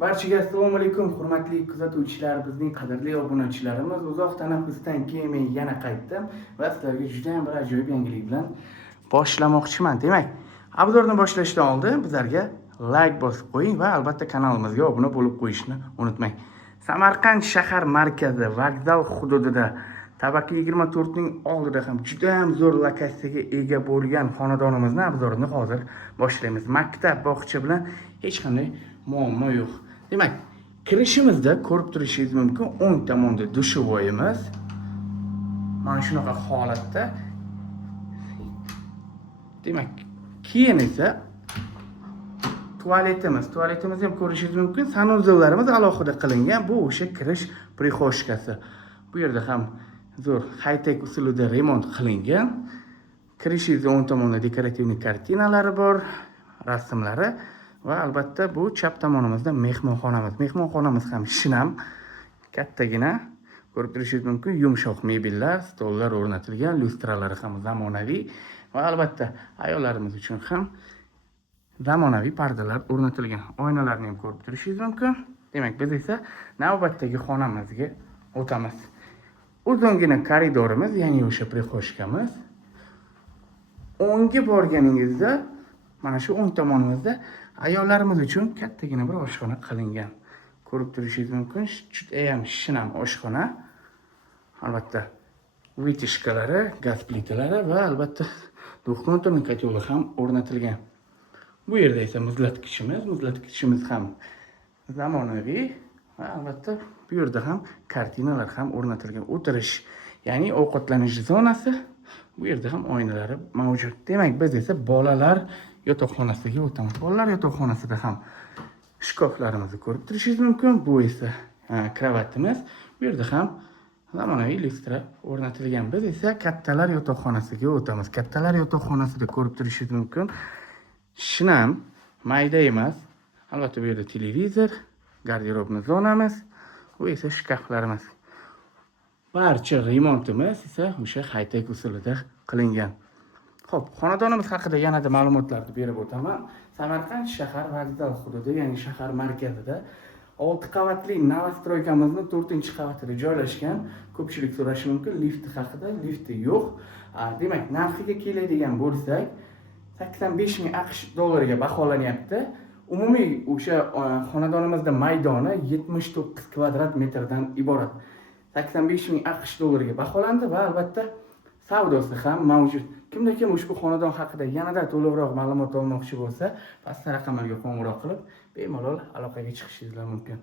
Barchaga assalomu alaykum, hurmatli kuzatuvchilar, bizning qadrli obunachilarimiz. Uzoq tanaffusdan keyin men yana qaytdim va sizlarga juda ham bir ajoyib yangilik bilan boshlamoqchiman. Demak, obzorni boshlashdan oldin bizlarga like bosib qo'ying va albatta kanalimizga obuna bo'lib qo'yishni unutmang. Samarqand shahar markazi, vokzal hududida Tabaqi 24 ning oldida ham juda ham zo'r lokatsiyaga ega bo'lgan xonadonimizni obzorini hozir boshlaymiz. Maktab, bog'cha bilan hech qanday muammo yo'q. Demak, kirishimizda ko'rib turishingiz mumkin, o'ng tomonda dushovoyimiz. Mana shunaqa holatda. Demak, keyin esa tualetimiz. Tualetimizni ham ko'rishingiz mumkin. Sanuzillarimiz alohida qilingan. Bu o'sha kirish prixoshkasi. Bu yerda ham zo'r high-tech usulida remont qilingan. Kirishingizda o'ng tomonda dekorativniy kartinalari bor, rasmlari va albatta bu chap tomonimizda mehmonxonamiz. Mehmonxonamiz ham shinam, kattagina. Ko'rib turishingiz mumkin, yumshoq mebellar, stollar o'rnatilgan, lyustralari ham zamonaviy va albatta ayollarimiz uchun ham zamonaviy pardalar o'rnatilgan. Oynalarni ham ko'rib turishingiz mumkin. Demak, biz esa navbatdagi xonamizga o'tamiz. Uzungina koridorimiz, ya'ni o'sha prixoshkamiz. O'ngga borganingizda, mana shu o'ng tomonimizda ayollarimiz uchun kattagina bir oshxona qilingan. Ko'rib turishingiz mumkin, juda ham shinam oshxona. Albatta, vitishkalari, gaz plitalari va albatta duxnovka kotyoli ham o'rnatilgan. Bu yerda esa muzlatgichimiz ham zamonaviy va albatta bu yerda ham kartinalar ham o'rnatilgan. O'tirish, ya'ni ovqatlanish zonasi, bu yerda ham oynalari mavjud. Demak, biz esa bolalar yotoqxonasiga o'tamiz. Bolalar yotoqxonasida ham shkoflarimizni ko'rib turishingiz mumkin. Bu esa kravatimiz. Bu yerda ham zamonaviy lyustra o'rnatilgan. Biz esa kattalar yotoqxonasiga o'tamiz. Kattalar yotoqxonasida ko'rib turishingiz mumkin. Shinam, mayda emas. Albatta bu yerda televizor, garderobni zonamiz, bu esa shkaflarimiz. Barcha remontimiz esa o'sha high-tech usulida qilingan. Xo'p, xonadonimiz haqida yanada ma'lumotlarni berib o'taman. Samarqand shahar vokzal hududi, ya'ni shahar markazida 6 qavatli novostroykamizni 4-qavatida joylashgan. Ko'pchilik so'rashi mumkin, lifti haqida. Lifti yo'q. Demak, narxiga keladigan bo'lsak, 85 ming AQSh dollariga baholanyapti. Umumiy o'sha xonadonimizda maydoni 79 kvadrat metrdan iborat. 85 ming AQSh dollariga baholandi va albatta savdosi ham mavjud. Kimda kim ushbu xonadon haqida yanada to'liqroq ma'lumot olmoqchi bo'lsa, pastda raqamlarga qo'ng'iroq qilib, bemalol aloqaga chiqishingiz mumkin.